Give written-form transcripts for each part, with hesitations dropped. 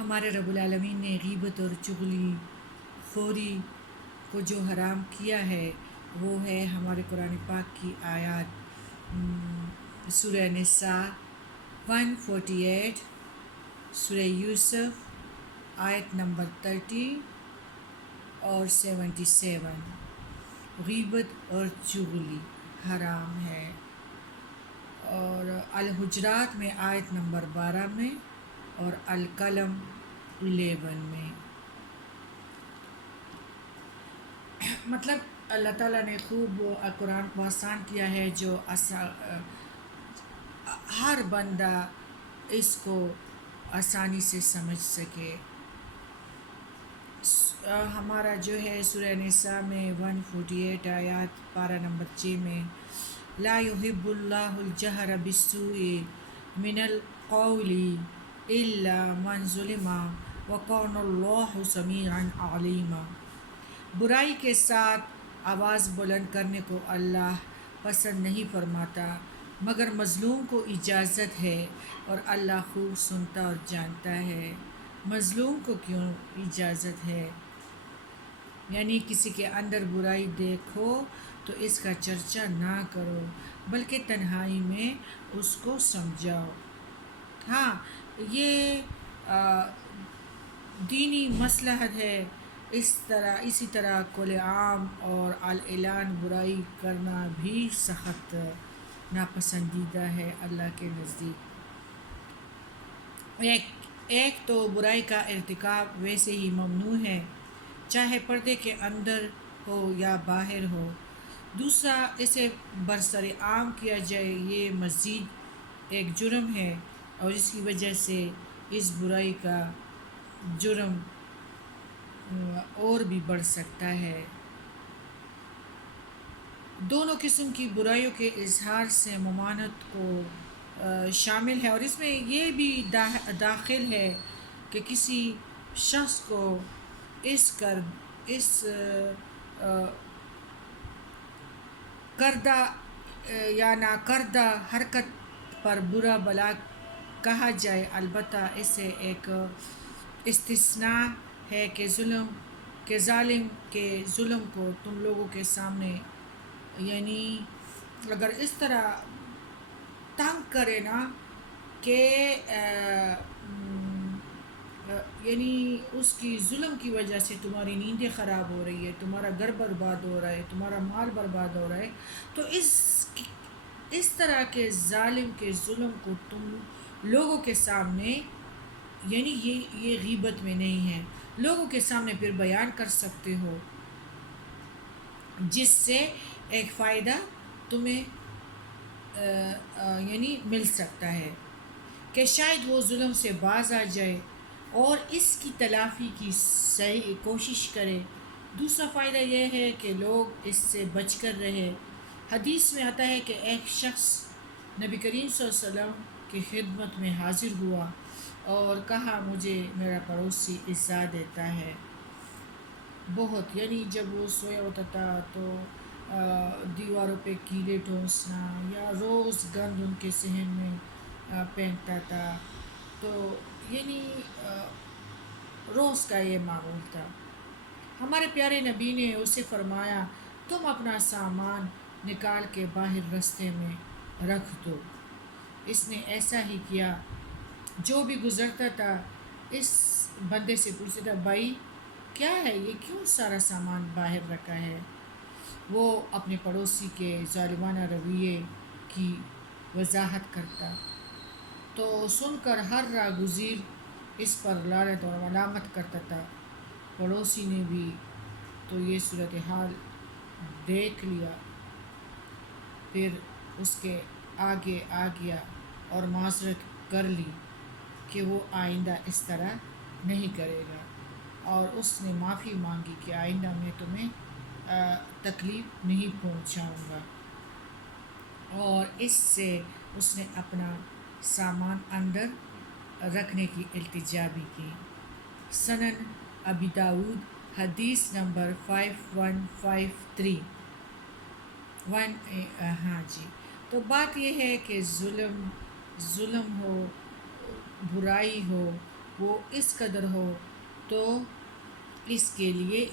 ہمارے رب العالمین نے غیبت اور چغلی خوری کو جو حرام کیا ہے وہ ہے ہمارے قرآن پاک کی آیات سورہ نساء 148، سورہ یوسف آیت نمبر 30 اور 77۔ غیبت اور چغلی حرام ہے، اور الحجرات میں آیت نمبر 12 میں اور القلم 11 میں۔ مطلب اللہ تعالیٰ نے خوب قرآن کو آسان کیا ہے، جو ہر بندہ اس کو آسانی سے سمجھ سکے۔ ہمارا جو ہے سورہ نساء میں 148 آیات پارہ نمبر 6 میں لا يحب اللہ الجہر بالسوء من القول الا من ظلم وکان اللہ سمیعا علیما۔ برائی کے ساتھ آواز بلند کرنے کو اللہ پسند نہیں فرماتا مگر مظلوم کو اجازت ہے، اور اللہ خوب سنتا اور جانتا ہے۔ مظلوم کو کیوں اجازت ہے؟ یعنی کسی کے اندر برائی دیکھو تو اس کا چرچا نہ کرو، بلکہ تنہائی میں اس کو سمجھاؤ۔ ہاں، یہ دینی مصلحت ہے۔ اسی طرح کل عام اور اعلان برائی کرنا بھی سخت ناپسندیدہ ہے اللہ کے نزدیک۔ ایک تو برائی کا ارتکاب ویسے ہی ممنوع ہے، چاہے پردے کے اندر ہو یا باہر ہو۔ دوسرا، اسے برسر عام کیا جائے یہ مزید ایک جرم ہے، اور اس کی وجہ سے اس برائی کا جرم اور بھی بڑھ سکتا ہے۔ دونوں قسم کی برائیوں کے اظہار سے ممانعت کو شامل ہے، اور اس میں یہ بھی داخل ہے کہ کسی شخص کو اس کردہ یا ناکردہ حرکت پر برا بلا کہا جائے، البتہ اسے ایک استثناء ہے کہ ظالم کے ظلم کو تم لوگوں کے سامنے، یعنی اگر اس طرح تنگ کرے نا کہ یعنی اس کی ظلم کی وجہ سے تمہاری نیندیں خراب ہو رہی ہے، تمہارا گھر برباد ہو رہا ہے، تمہارا مال برباد ہو رہا ہے، تو اس طرح کے ظالم کے ظلم کو تم لوگوں کے سامنے، یعنی یہ غیبت میں نہیں ہے، لوگوں کے سامنے پھر بیان کر سکتے ہو، جس سے ایک فائدہ تمہیں یعنی مل سکتا ہے کہ شاید وہ ظلم سے باز آ جائے اور اس کی تلافی کی صحیح کوشش کرے۔ دوسرا فائدہ یہ ہے کہ لوگ اس سے بچ کر رہے۔ حدیث میں آتا ہے کہ ایک شخص نبی کریم صلی اللہ علیہ وسلم کی خدمت میں حاضر ہوا اور کہا مجھے میرا پڑوسی ایذا دیتا ہے بہت، یعنی جب وہ سویا ہوتا تھا تو دیواروں پہ کیلے ٹھونسنا یا روز گند ان کے صحن میں پھینکتا تھا، تو یعنی روز کا یہ معمول تھا۔ ہمارے پیارے نبی نے اسے فرمایا تم اپنا سامان نکال کے باہر رستے میں رکھ دو۔ اس نے ایسا ہی کیا۔ جو بھی گزرتا تھا اس بندے سے پوچھتا تھا بھائی کیا ہے یہ، کیوں سارا سامان باہر رکھا ہے؟ وہ اپنے پڑوسی کے ظالمانہ رویے کی وضاحت کرتا، تو سن کر ہر راہگزیر اس پر لعنت اور ملامت کرتا تھا۔ پڑوسی نے بھی تو یہ صورتحال دیکھ لیا، پھر اس کے آگے آ گیا اور معذرت کر لی کہ وہ آئندہ اس طرح نہیں کرے گا، اور اس نے معافی مانگی کہ آئندہ میں تمہیں تکلیف نہیں پہنچاؤں گا، اور اس سے اس نے اپنا سامان اندر رکھنے کی التجا بھی کی۔ سنن ابی داؤد حدیث نمبر 5153۔ ہاں جی، تو بات یہ ہے کہ ظلم ہو، برائی ہو، وہ اس قدر ہو تو اس کے لیے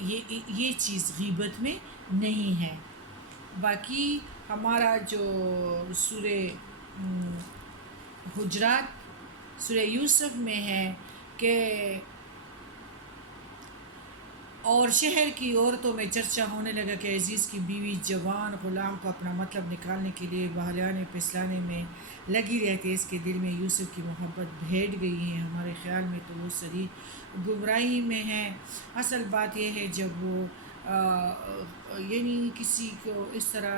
یہ چیز غیبت میں نہیں ہے۔ باقی ہمارا جو سورہ حجرات سورہ یوسف میں ہے کہ اور شہر کی عورتوں میں چرچا ہونے لگا کہ عزیز کی بیوی جوان غلام کو اپنا مطلب نکالنے کے لیے بہلانے پھسلانے میں لگی رہتی ہے، اس کے دل میں یوسف کی محبت بھیٹ گئی ہے، ہمارے خیال میں تو وہ صریح گمراہی میں ہے۔ اصل بات یہ ہے جب وہ یعنی کسی کو اس طرح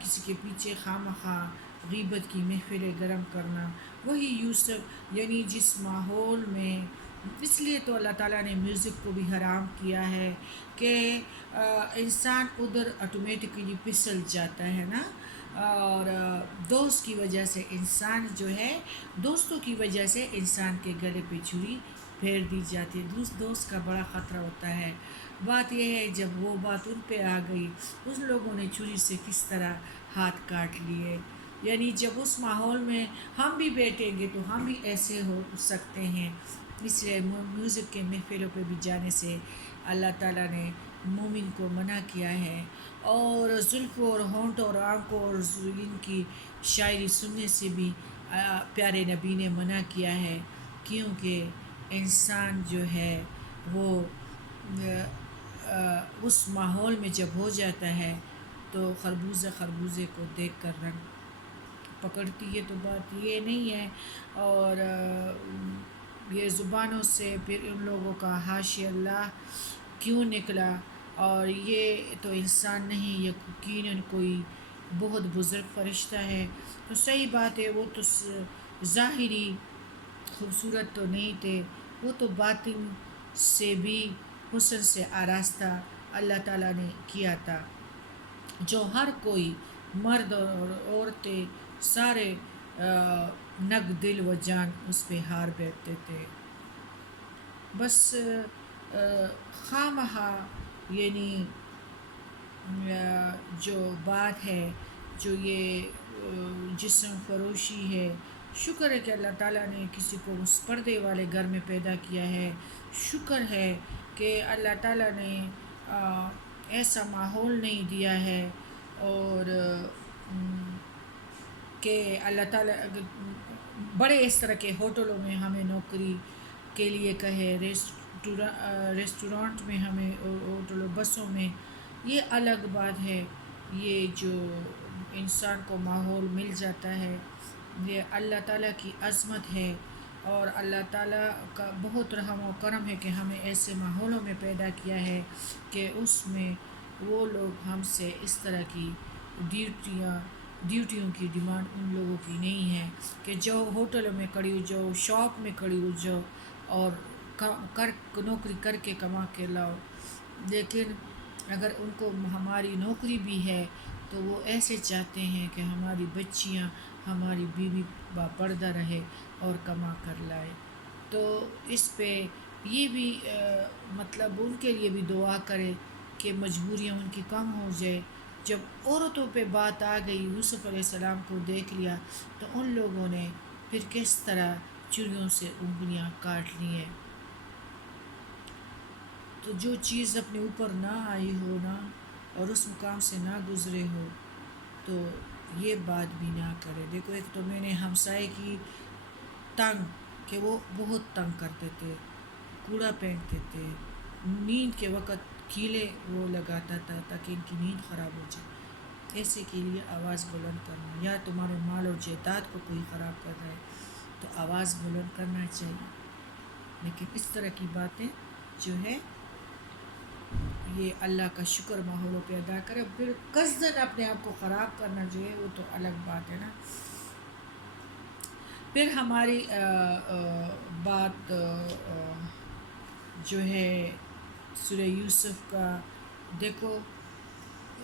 کسی کے پیچھے خواہ غیبت کی محفلیں گرم کرنا، وہی یوسف یعنی جس ماحول میں، اس لیے تو اللہ تعالیٰ نے میوزک کو بھی حرام کیا ہے کہ انسان ادھر آٹومیٹکلی پھسل جاتا ہے نا، اور دوست کی وجہ سے انسان جو ہے، دوستوں کی وجہ سے انسان کے گلے پہ چھری پھیر دی جاتی ہے، دوست کا بڑا خطرہ ہوتا ہے۔ بات یہ ہے جب وہ بات ان پہ آ گئی، اس لوگوں نے چھری سے کس طرح ہاتھ کاٹ لیے، یعنی جب اس ماحول میں ہم بھی بیٹھیں گے تو ہم بھی ایسے ہو سکتے ہیں۔ اس لیے میوزک کے محفلوں پہ بھی جانے سے اللہ تعالیٰ نے مومن کو منع کیا ہے، اور زلفوں اور ہونٹوں اور آنکھوں اور ان کی شاعری سننے سے بھی پیارے نبی نے منع کیا ہے، کیونکہ انسان جو ہے وہ اس ماحول میں جب ہو جاتا ہے تو خربوزے کو دیکھ کر رنگ پکڑتی ہے، تو بات یہ نہیں ہے۔ اور یہ زبانوں سے پھر ان لوگوں کا حاشی اللہ کیوں نکلا، اور یہ تو انسان نہیں، یہ یقیناً کوئی بہت بزرگ فرشتہ ہے، تو صحیح بات ہے، وہ تو ظاہری خوبصورت تو نہیں تھے، وہ تو باطن سے بھی حسن سے آراستہ اللہ تعالیٰ نے کیا تھا، جو ہر کوئی مرد اور عورتیں سارے نگ دل و جان اس پہ ہار بیٹھتے تھے۔ بس خواہ مخواہ یعنی جو بات ہے، جو یہ جسم فروشی ہے، شکر ہے کہ اللہ تعالیٰ نے کسی کو اس پردے والے گھر میں پیدا کیا ہے، شکر ہے کہ اللہ تعالیٰ نے ایسا ماحول نہیں دیا ہے، اور کہ اللہ تعالیٰ بڑے اس طرح کے ہوٹلوں میں ہمیں نوکری کے لیے کہے، ریسٹورانٹ میں ہمیں، ہوٹلوں بسوں میں، یہ الگ بات ہے۔ یہ جو انسان کو ماحول مل جاتا ہے، یہ اللہ تعالیٰ کی عظمت ہے، اور اللہ تعالیٰ کا بہت رحم و کرم ہے کہ ہمیں ایسے ماحولوں میں پیدا کیا ہے کہ اس میں وہ لوگ ہم سے اس طرح کی ڈیوٹیوں کی ڈیمانڈ ان لوگوں کی نہیں ہے کہ جو ہوٹلوں میں کھڑی ہو، جو شاپ میں کھڑی ہو، جو اور نوکری کر کے کما کے لاؤ، لیکن اگر ان کو ہماری نوکری بھی ہے تو وہ ایسے چاہتے ہیں کہ ہماری بچیاں، ہماری بیوی باپردہ رہے اور کما کر لائے، تو اس پہ یہ بھی مطلب ان کے لیے بھی دعا کرے کہ مجبوریاں ان کی کم ہو جائے۔ جب عورتوں پہ بات آ گئی، یوسف علیہ السلام کو دیکھ لیا تو ان لوگوں نے پھر کس طرح چڑیوں سے انگلیاں کاٹ لی ہیں۔ تو جو چیز اپنے اوپر نہ آئی ہو نا، اور اس مقام سے نہ گزرے ہو، تو یہ بات بھی نہ کرے۔ دیکھو، ایک تو میں نے ہمسائے کی تنگ، کہ وہ بہت تنگ کرتے تھے، کوڑا پھینکتے تھے، نیند کے وقت کیلے وہ لگاتا تھا تاکہ ان کی نیند خراب ہو جائے، ایسے کے لیے آواز بلند کرنا، یا تمہارے مال اور جائیداد کو کوئی خراب کر رہا ہے تو آواز بلند کرنا چاہیے، لیکن اس طرح کی باتیں جو ہے یہ اللہ کا شکر ماحولوں پہ ادا کرے، پھر قصداً اپنے آپ کو خراب کرنا جو ہے وہ تو الگ بات ہے نا۔ پھر ہماری بات جو ہے سورہ یوسف کا، دیکھو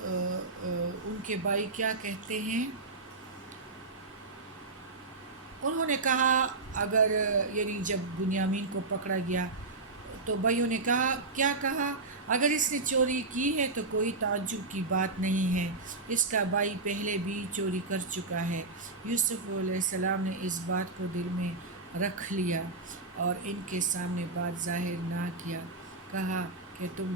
ان کے بھائی کیا کہتے ہیں، انہوں نے کہا اگر یعنی جب بنیامین کو پکڑا گیا تو بھائیوں نے کہا، کیا کہا، اگر اس نے چوری کی ہے تو کوئی تعجب کی بات نہیں ہے، اس کا بھائی پہلے بھی چوری کر چکا ہے۔ یوسف علیہ السلام نے اس بات کو دل میں رکھ لیا اور ان کے سامنے بات ظاہر نہ کیا، کہا کہ تم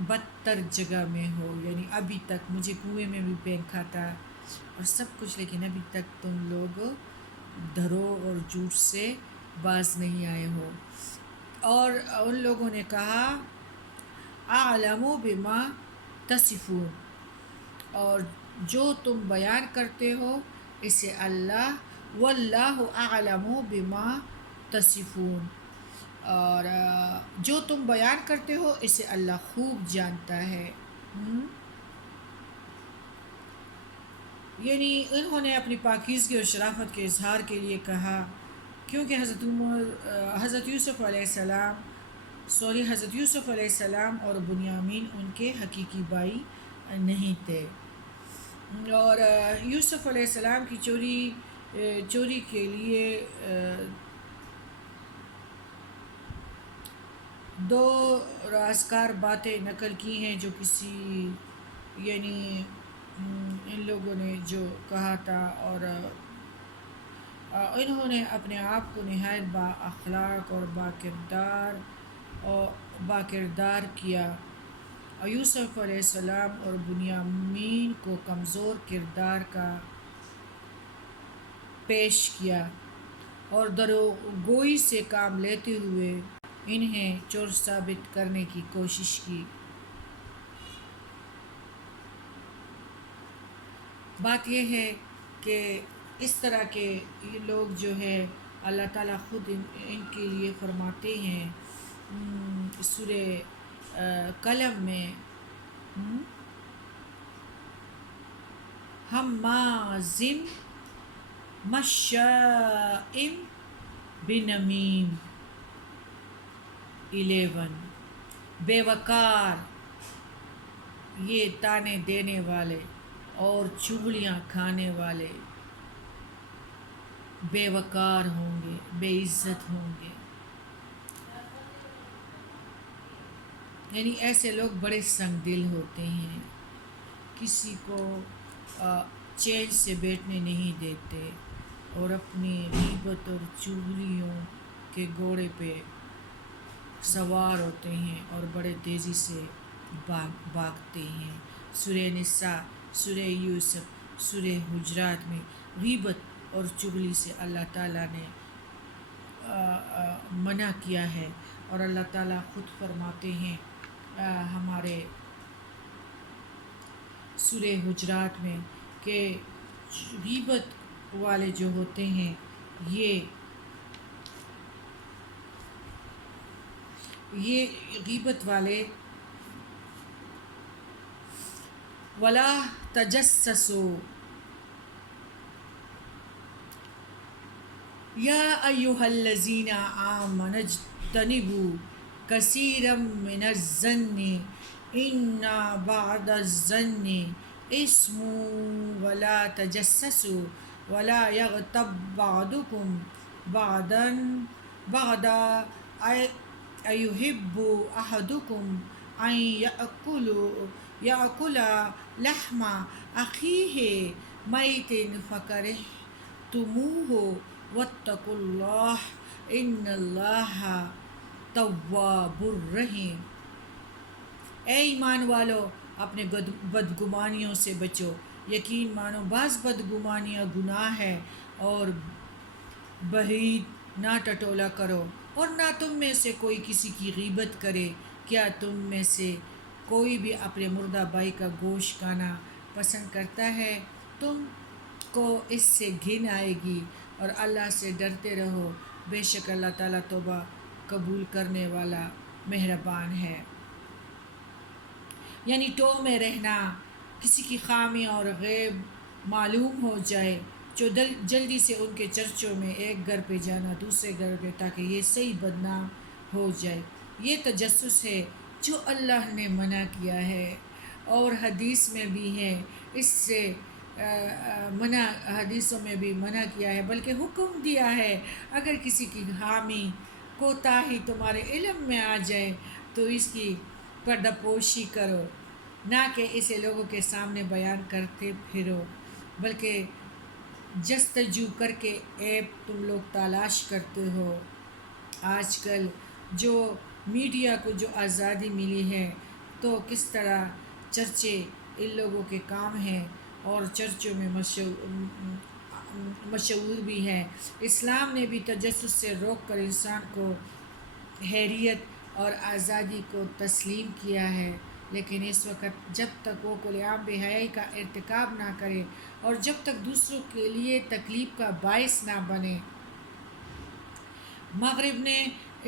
بدتر جگہ میں ہو، یعنی ابھی تک مجھے کنویں میں بھی پھینکا تھا اور سب کچھ، لیکن ابھی تک تم لوگ دھروغ اور جھوٹ سے باز نہیں آئے ہو۔ اور ان لوگوں نے کہا اعلم بما تصفون، اور جو تم بیان کرتے ہو اسے واللہ اعلم بما تصفون، اور جو تم بیان کرتے ہو اسے اللہ خوب جانتا ہے۔ یعنی انہوں نے اپنی پاکیزگی اور شرافت کے اظہار کے لیے کہا، کیونکہ حضرت یوسف علیہ السلام اور بنیامین ان کے حقیقی بھائی نہیں تھے، اور یوسف علیہ السلام کی چوری کے لیے دو رازکار باتیں نقل کی ہیں، جو یعنی ان لوگوں نے جو کہا تھا، اور انہوں نے اپنے آپ کو نہایت با اخلاق اور باکردار کیا، اور یوسف علیہ السلام اور بنیامین کو کمزور کردار کا پیش کیا، اور دروغگوئی سے کام لیتے ہوئے انہیں چور ثابت کرنے کی کوشش کی۔ بات یہ ہے کہ اس طرح کے یہ لوگ جو ہے اللہ تعالیٰ خود ان کے لیے فرماتے ہیں سورہ قلم میں، ہمازٍ مشاء بنمیم 11، بے وقار، یہ تانے دینے والے اور چغلیاں کھانے والے بے وقار ہوں گے، بے عزت ہوں گے۔ یعنی ایسے لوگ بڑے سنگ دل ہوتے ہیں، کسی کو چین سے بیٹھنے نہیں دیتے، اور اپنی غیبت اور چغلیوں کے گھوڑے پہ سوار ہوتے ہیں اور بڑے تیزی سے بھاگتے ہیں۔ سورہ نساء، سورہ یوسف، سورہ حجرات میں غیبت اور چغلی سے اللہ تعالیٰ نے منع کیا ہے، اور اللہ تعالیٰ خود فرماتے ہیں ہمارے سورہ حجرات میں کہ غیبت والے جو ہوتے ہیں یہ غیبت والے وَلَا تَجَسَّسُوا یا ایھا الذین آمنوا اجتنبوا کثیرا من الظن ان بعض الظن اثم ولا تجسسوا ولا یغتب بعضکم بعضا ایحب احدکم ان یأکل لحم اخیہ میتا فکرہتموہ واتقوا اللہ ان اللہ تواب الرحیم۔ اے ایمان والو، اپنے بدگمانیوں سے بچو، یقین مانو بعض بدگمانیاں گناہ ہے، اور بعید نہ ٹٹولا کرو، اور نہ تم میں سے کوئی کسی کی غیبت کرے۔ کیا تم میں سے کوئی بھی اپنے مردہ بھائی کا گوشت کھانا پسند کرتا ہے؟ تم کو اس سے گھن آئے گی، اور اللہ سے ڈرتے رہو، بے شک اللہ تعالیٰ توبہ قبول کرنے والا مہربان ہے۔ یعنی ٹو میں رہنا، کسی کی خامی اور غیب معلوم ہو جائے، جو جلدی سے ان کے چرچوں میں ایک گھر پہ جانا دوسرے گھر پہ، تاکہ یہ صحیح بدنام ہو جائے، یہ تجسس ہے جو اللہ نے منع کیا ہے، اور حدیث میں بھی ہے اس سے حدیثوں میں بھی منع کیا ہے، بلکہ حکم دیا ہے اگر کسی کی خامی کوتاہی تمہارے علم میں آ جائے تو اس کی پردہ پوشی کرو، نہ کہ اسے لوگوں کے سامنے بیان کرتے پھرو، بلکہ جستجو کر کے عیب تم لوگ تلاش کرتے ہو۔ آج کل جو میڈیا کو جو آزادی ملی ہے تو کس طرح چرچے ان لوگوں کے کام ہیں اور چرچوں میں مشہور بھی ہے۔ اسلام نے بھی تجسس سے روک کر انسان کو حریت اور آزادی کو تسلیم کیا ہے، لیکن اس وقت جب تک وہ کھلے عام بے حیائی کا ارتکاب نہ کرے اور جب تک دوسروں کے لیے تکلیف کا باعث نہ بنے۔ مغرب نے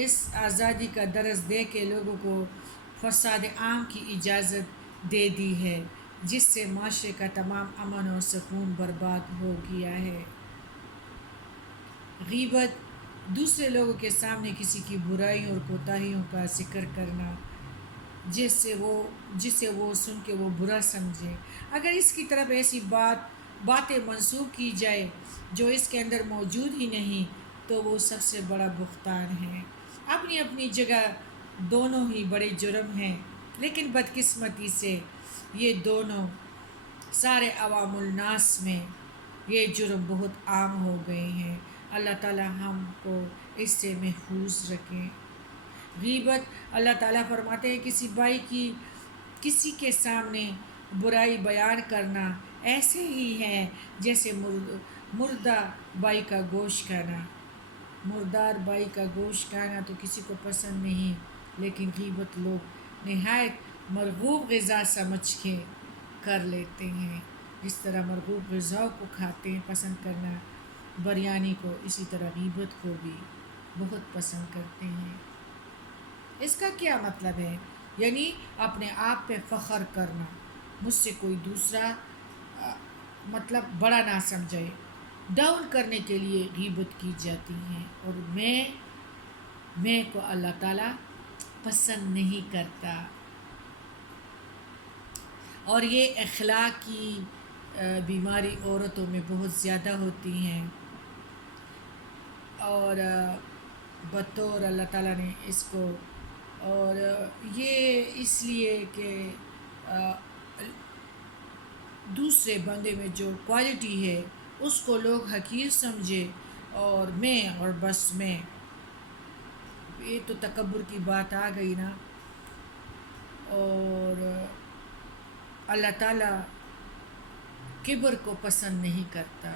اس آزادی کا درس دے کے لوگوں کو فساد عام کی اجازت دے دی ہے، جس سے معاشرے کا تمام امن اور سکون برباد ہو گیا ہے۔ غیبت دوسرے لوگوں کے سامنے کسی کی برائیوں اور کوتاہیوں کا ذکر کرنا جسے وہ سن کے وہ برا سمجھے۔ اگر اس کی طرف ایسی باتیں منسوخ کی جائے جو اس کے اندر موجود ہی نہیں تو وہ سب سے بڑا بہتان ہے۔ اپنی اپنی جگہ دونوں ہی بڑے جرم ہیں، لیکن بدقسمتی سے یہ دونوں سارے عوام الناس میں یہ جرم بہت عام ہو گئے ہیں۔ اللہ تعالیٰ ہم کو اس سے محفوظ رکھیں۔ غیبت اللہ تعالیٰ فرماتے ہیں کسی بھائی کی کسی کے سامنے برائی بیان کرنا ایسے ہی ہے جیسے مردہ بھائی کا گوشت کھانا۔ مردار بھائی کا گوشت کھانا تو کسی کو پسند نہیں، لیکن غیبت لوگ نہایت مرغوب غذا سمجھ کے کر لیتے ہیں۔ جس طرح مرغوب غذا کو کھاتے ہیں پسند کرنا بریانی کو، اسی طرح غیبت کو بھی بہت پسند کرتے ہیں۔ اس کا کیا مطلب ہے؟ یعنی اپنے آپ پہ فخر کرنا، مجھ سے کوئی دوسرا مطلب بڑا نہ سمجھے، ڈاؤن کرنے کے لیے غیبت کی جاتی ہے، اور میں کو اللہ تعالیٰ پسند نہیں کرتا۔ اور یہ اخلاقی بیماری عورتوں میں بہت زیادہ ہوتی ہیں، اور بطور اللہ تعالیٰ نے اس کو، اور یہ اس لیے کہ دوسرے بندے میں جو کوالٹی ہے اس کو لوگ حقیر سمجھے، اور بس میں، یہ تو تکبر کی بات آ گئی نا۔ اور اللہ تعالیٰ کبر کو پسند نہیں کرتا۔